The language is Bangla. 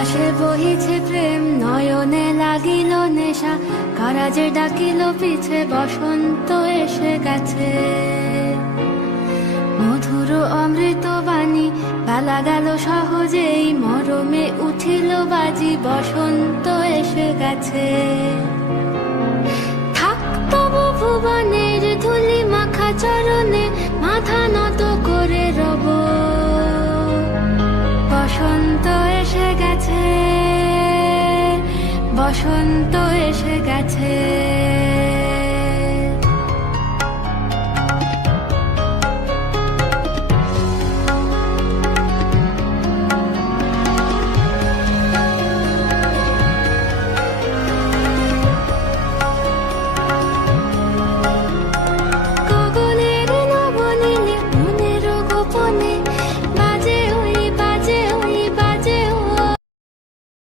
বাতাসে বহিছে প্রেম, নয়নে লাগিল নেশা, কারাজে ডাকিল পিছে, বসন্ত এসে গেছে। মধুর অমৃত বাণী, বেলা গেল সহজেই, মরমে উঠিল বাজি, বসন্ত এসে গেছে। থাক তবু ভুবনের ধুলি মাখা চরণে, মাথা নত করে রব, বসন্ত এসে গেছে, বসন্ত এসে গেছে।